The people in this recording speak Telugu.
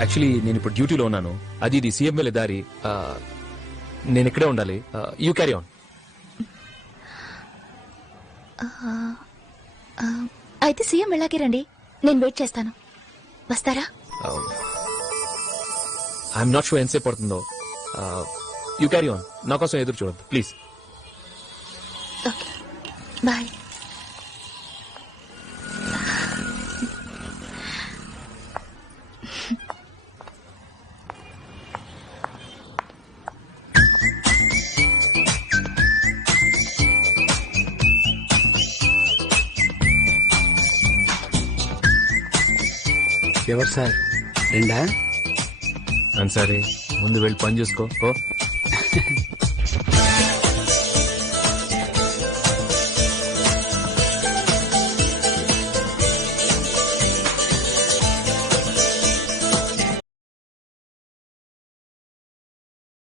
యాక్చువల్లీ నేను ఇప్పుడు డ్యూటీలో ఉన్నాను. అది ఇది సీఎం వెళ్ళే దారి. నేను ఇక్కడే ఉండాలి. You carry on. అయితే సీఎం వెళ్ళాకే రండి, నేను వెయిట్ చేస్తాను. వస్తారా? ఐఎమ్ నాట్ షూర్ ఎంతసేపు పడుతుందో. You carry on. నా కోసం ఎదురు చూడద్దు ప్లీజ్. Okay, bye. ఎవరు సార్? రెండా? సరే, ముందు వెళ్ళి పని చూసుకో.